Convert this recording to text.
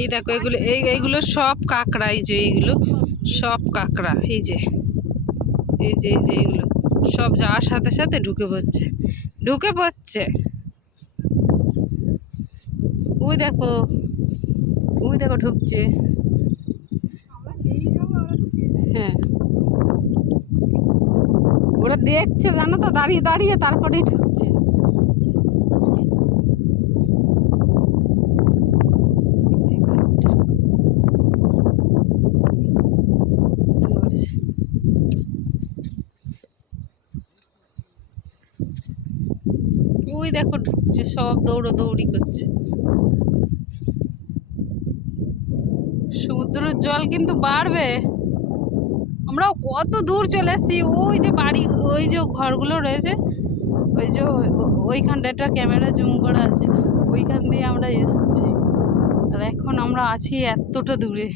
এই দেখো এগুলো এইগুলো সব কাঁকড়া, এই যে এইগুলো সব কাঁকড়া, এই যে এইগুলো সব যাওয়ার সাথে সাথে ঢুকে পড়ছে। ওই দেখো ঢুকছে। হ্যাঁ, ওরা দেখছে জানো তো, দাঁড়িয়ে দাঁড়িয়ে তারপরেই ঢুকছে। ওই দেখো ঢুকছে, সব দৌড়ি করছে। সমুদ্রের জল কিন্তু বাড়বে। আমরাও কত দূর চলে এসেছি, ওই যে বাড়ি, ওই যে ঘরগুলো রয়েছে, ওই যে ওইখানটা একটা ক্যামেরা জুম করা আছে, ওইখান দিয়ে আমরা এসেছি। আর এখন আমরা আছি এতটা দূরে।